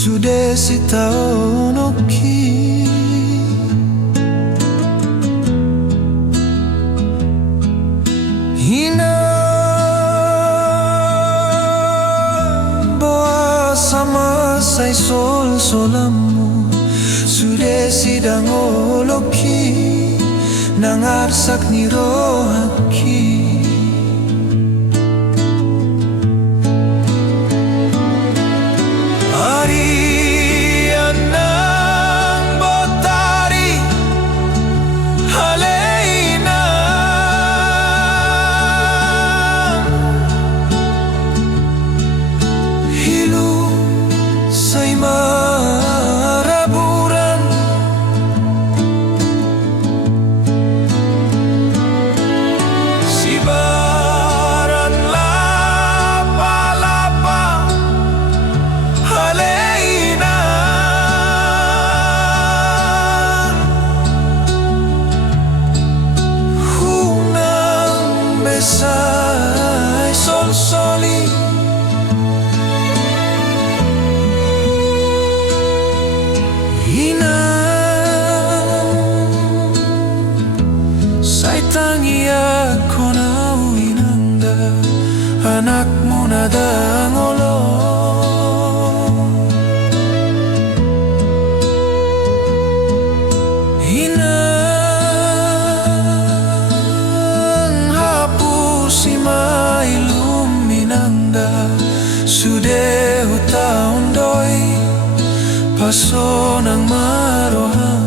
Sudesi taonoki hina boa sama sai sol solamu sudesi dangoloki nangarsak ni rohaki sai sol soli hina sai tangi ako na uinanda anak mo na dangolo hina sudah tahun doi paso ng marohan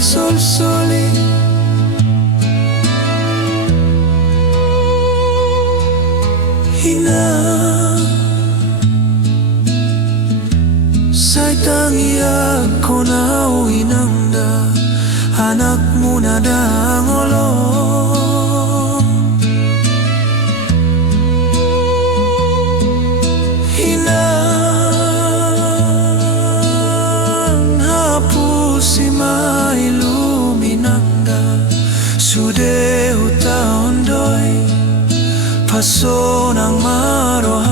sai sol soli hina sai tangi ako na uinanda anak mo na dangolo hina si mailuminanda sudah tahun doi paso ng marohan